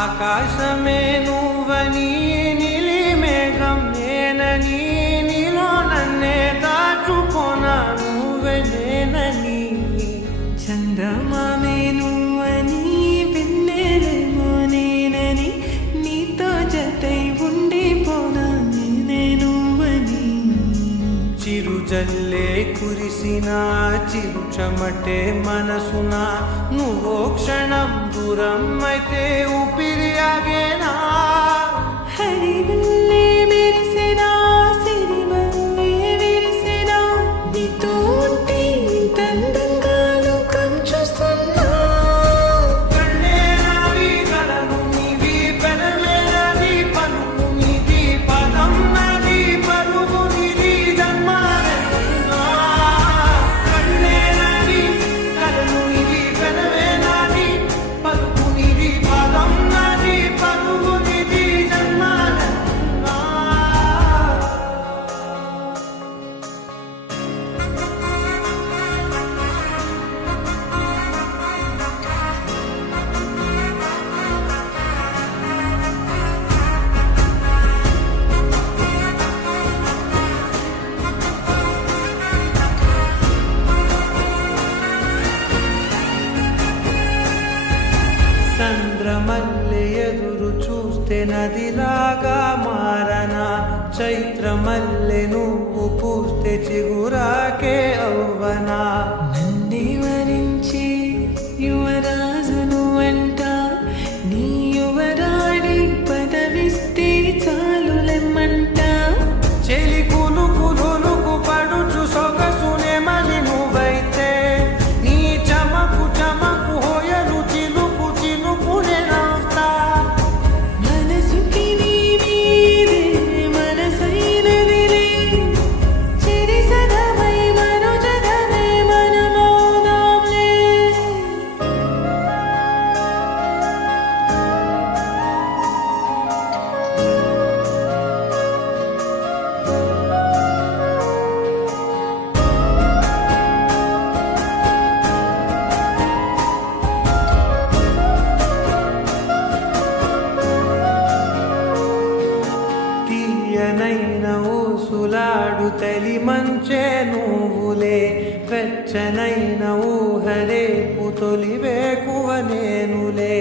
ఆకాశమే నువ్వని నీలి మేఘం నేనని నీలో నన్నే దాచుకోనా నువ్వే నేనని చందమామే నువ్వని వెన్నెలేమో నేనని నీతో జతై ఉండిపోనా నేనే నువ్వని చిరుజల్లే కురిసిన చిరు చెమటే మనసున నువ్వో క్షణం దూరం అయితే ఊపిరి ఆగేనా హరివల్లే మెరిసెనా సిరివల్లే విరిసెనా నీతో ఉంటే ఇంతందంగా లోకం చూస్తున్నా కళ్ళే నావి కలలు నీవి పెదవే నాది పలుకు నీది పదం నాది పలుకు నీది జన్మాలెన్నో కళ్ళే నావి కలలు నీవి పెదవే నాది పలుకు నీది పదం నాది పలుకు నీది జన్మాలెన్నో చంద్రమల్లె ఎదురు చూస్తే నదిలాగా మారనా చైత్రమల్లె నువ్వు పూస్తే చిగురాకే అవ్వనా నన్నే వరించి యువరాజును అంట నీ యువరాణి పదవిస్తే చాలులెమ్మంట చెలి కులుకు లులుకు పడుచు సొగసునే మలి నువ్వైతే నీ చమకు చమకు హోయలు చిలుకు చిలుకునే నవ్వుతా మనసుకి నీ మీదే మనసైనదిలే చెరి సగమై మను జగమే మనమౌదాంలే తీయనైన ఊసులాడు తలి మంచే నువ్వులే వెచ్చనైన ఊహరేపు తొలి వేకువ నేనులే